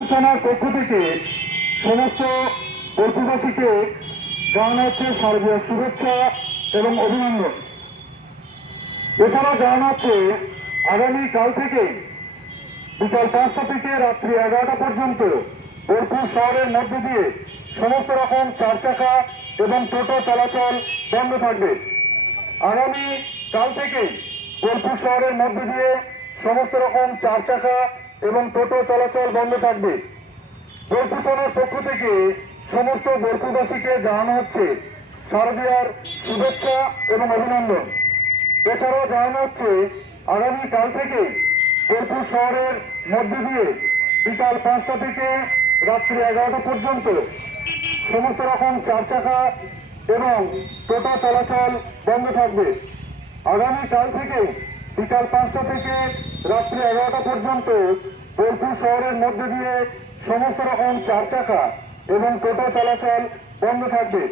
থানার পক্ষ থেকে সমস্ত বোলপুরবাসীকে জানানো হচ্ছে শারদীয় শুভেচ্ছা এবং অভিনন্দন। এছাড়া জানানো হচ্ছে আগামীকাল থেকে বিকাল 5টা থেকে রাত্রি 11টা পর্যন্ত বোলপুর শহরের মধ্য দিয়ে সমস্ত রকম চার চাকা এবং টোটো চলাচল বন্ধ থাকবে। আগামী কাল থেকে বোলপুর শহরের মধ্য দিয়ে সমস্ত রকম চার চাকা এবং টোটো চলাচল বন্ধ থাকবে। বোলপুর থানার পক্ষ থেকে সমস্ত বোলপুরবাসীকে জানানো হচ্ছে শারদীয়ার শুভেচ্ছা এবং অভিনন্দন। এছাড়াও জানানো হচ্ছে আগামী কাল থেকে বোলপুর শহরের মধ্য দিয়ে বিকাল 5টা থেকে রাত্রি 11টা পর্যন্ত সমস্ত রকম চার চাকা এবং টোটো চলাচল বন্ধ থাকবে। আগামীকাল থেকে বিকাল 5টা থেকে রাত্রি 11টা পর্যন্ত বোলপুর শহরের মধ্যে দিয়ে সমস্ত রকম চার চাকা এবং টোটো চলাচল বন্ধ থাকবে।